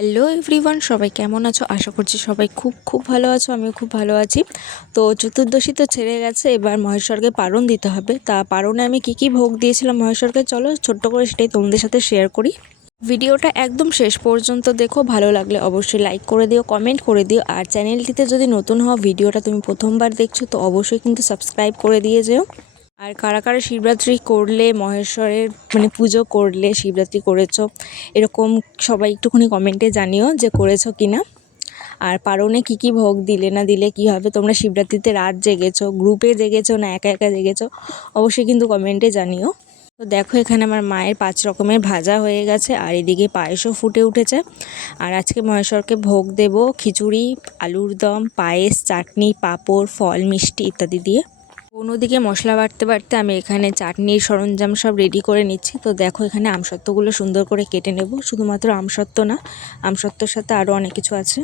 Hello everyone, সবাই কেমন আছো? আশা করছি সবাই খুব খুব ভালো আছো। আমিও খুব ভালো আছি। তো চতুর্দশী তো ছেড়ে গেছে, এবার মহেশ্বরকে পারণ দিতে হবে। তা পারণে আমি কি ভোগ দিয়েছিলাম মহেশ্বরকে, চলো ছোট্ট করে সেটাই তোমাদের সাথে শেয়ার করি। ভিডিওটা একদম শেষ পর্যন্ত দেখো, ভালো লাগলে অবশ্যই লাইক করে দিও, কমেন্ট করে দিও। আর চ্যানেলটিতে যদি নতুন হও, ভিডিওটা তুমি প্রথমবার দেখছো, তো অবশ্যই কিন্তু সাবস্ক্রাইব করে দিয়ে যেও। আর কারা কারা শিবরাত্রি করলে, মহেশ্বরের পুজো করলে, শিবরাত্রি করেছো এরকম সবাই একটুখানি কমেন্টে জানিও যে করেছো কিনা। আর পারণে কি ভোগ দিলে না দিলে কি হবে, তোমরা শিবরাত্রিতে রাত জেগেছো, গ্রুপে জেগেছো না একা একা জেগেছো, অবশ্যই কিন্তু কমেন্টে জানিও। তো দেখো, এখানে আমার মায়ের 5 রকমের ভাজা হয়ে গেছে, আর এদিকে পায়েসও ফুটে উঠেছে। আর আজকে মহেশ্বরকে ভোগ দেব খিচুড়ি, আলুর দম, পায়েস, চাটনি, পাঁপড়, ফল, মিষ্টি ইত্যাদি দিয়ে। অন্যদিকে মশলা বাটতে বাটতে আমি এখানে চাটনির সরঞ্জাম সব রেডি করে নিচ্ছি। তো দেখো, এখানে আমসত্ত্বগুলো সুন্দর করে কেটে নেব। শুধুমাত্র আমসত্ত্ব না, আমসত্ত্বর সাথে আরও অনেক কিছু আছে।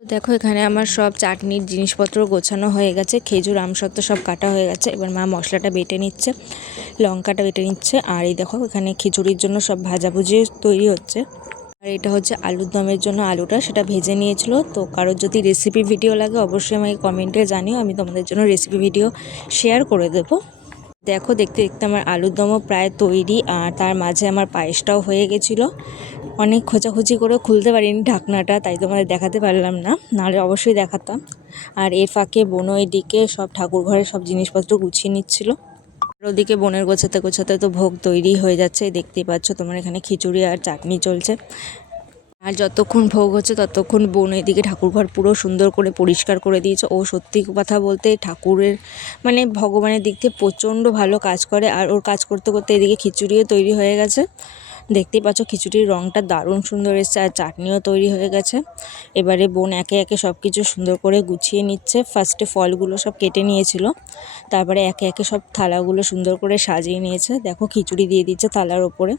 তো দেখো, এখানে আমার সব চাটনির জিনিসপত্র গোছানো হয়ে গেছে, খেজুর, আমসত্ত্ব সব কাটা হয়ে গেছে। এবার মা মশলাটা বেটে নিচ্ছে, লঙ্কাটা বেটে নিচ্ছে। আর এই দেখো, এখানে খিচুড়ির জন্য সব ভাজাভুজি তৈরি হচ্ছে। আর এটা হচ্ছে আলুর দমের জন্য আলুটা, সেটা ভেজে নিয়েছিল। তো কারোর যদি রেসিপি ভিডিও লাগে অবশ্যই আমাকে কমেন্টে জানিও, আমি তোমাদের জন্য রেসিপি ভিডিও শেয়ার করে দেবো। দেখো, দেখতে দেখতে আমার আলুর দমও প্রায় তৈরি, আর তার মাঝে আমার পায়েসটাও হয়ে গেছিলো। অনেক খোঁচাখুচি করে খুলতে পারিনি ঢাকনাটা, তাই তোমাদের দেখাতে পারলাম না, নাহলে অবশ্যই দেখাতাম। আর এর ফাঁকে বোনও এদিকে সব ঠাকুর ঘরের সব জিনিসপত্র গুছিয়ে নিচ্ছিল। আর ওদিকে বোনের গোছাতে গোছাতে তো ভোগ তৈরি হয়ে যাচ্ছে, দেখতেই পাচ্ছ তোমার। এখানে খিচুড়ি আর চাটনি চলছে। আর যতক্ষণ ভোগ হচ্ছে ততক্ষণ বোন এদিকে ঠাকুরঘর পুরো সুন্দর করে পরিষ্কার করে দিয়েছে। ও সত্যি কথা বলতে ঠাকুরের ভগবানের দিক থেকে প্রচণ্ড ভালো কাজ করে। আর ওর কাজ করতে করতে এদিকে খিচুড়িও তৈরি হয়ে গেছে। দেখতেই পাচ্ছ খিচুড়ির রঙটা দারুণ সুন্দর এসেছে, আর চাটনিও তৈরি হয়ে গেছে। এবারে বোন একে একে সব কিছু সুন্দর করে গুছিয়ে নিচ্ছে। ফার্স্টে ফলগুলো সব কেটে নিয়েছিল, তারপরে একে একে সব থালাগুলো সুন্দর করে সাজিয়ে নিয়েছে। দেখো, খিচুড়ি দিয়ে দিচ্ছে থালার ওপরে,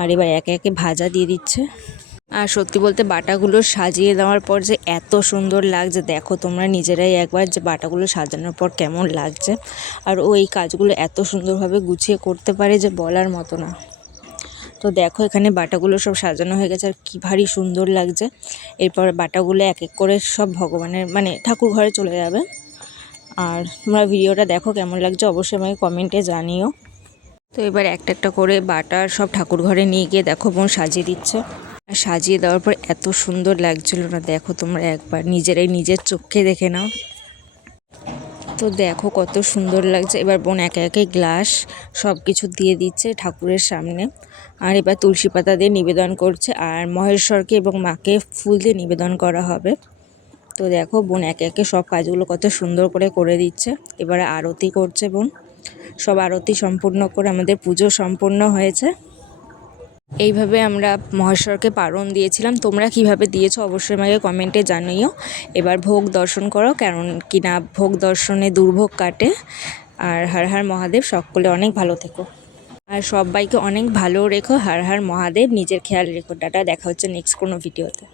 আর এবার একে একে ভাজা দিয়ে দিচ্ছে। আর সত্যি বলতে বাটাগুলো সাজিয়ে দেওয়ার পর যে এত সুন্দর লাগছে, দেখো তোমরা নিজেরাই একবার যে বাটাগুলো সাজানোর পর কেমন লাগছে। আর ও এই কাজগুলো এত সুন্দরভাবে গুছিয়ে করতে পারে যে বলার মতো না। তো দেখো, এখানে বাটাগুলো সব সাজানো হয়ে গেছে, আর কি ভারী সুন্দর লাগছে। এরপর বাটাগুলো এক এক করে সব ভগবানের ঠাকুর ঘরে চলে যাবে। আর তোমরা ভিডিওটা দেখো কেমন লাগছে অবশ্যই আমাকে কমেন্টে জানিও। তো এবার একটা একটা করে বাটার সব ঠাকুর ঘরে নিয়ে গিয়ে দেখো বোন সাজিয়ে দিচ্ছে। আর সাজিয়ে দেওয়ার পর এত সুন্দর লাগছিল না, দেখো তোমরা একবার নিজেরাই নিজের চোখে দেখে নাও। তো দেখো কত সুন্দর লাগছে। এবার বোন একে একে গ্লাস সব কিছু দিয়ে দিচ্ছে ঠাকুরের সামনে। আর এবার তুলসী পাতা দিয়ে নিবেদন করছে, আর মহেশ্বরকে এবং মাকে ফুল দিয়ে নিবেদন করা হবে। তো দেখো, বোন একে একে সব কাজগুলো কত সুন্দর করে দিচ্ছে। এবারে আরতি করছে বোন। সব আরতি সম্পূর্ণ করে আমাদের পুজো সম্পূর্ণ হয়েছে। এইভাবে আমরা মহেশ্বরকে পারণ দিয়েছিলাম। তোমরা কিভাবে দিয়েছো অবশ্যই আমাকে কমেন্টে জানিও। এবার ভোগ দর্শন করো, কারণ কিনা ভোগ দর্শনে দুর্ভোগ কাটে। আর হর হর মহাদেব, সকলে অনেক ভালো থেকো। আর সবাইকে অনেক ভালো রেখো। হর হর মহাদেব, নিজের খেয়াল রেখো। টাটা, দেখা হচ্ছে নেক্সট কোনো ভিডিওতে।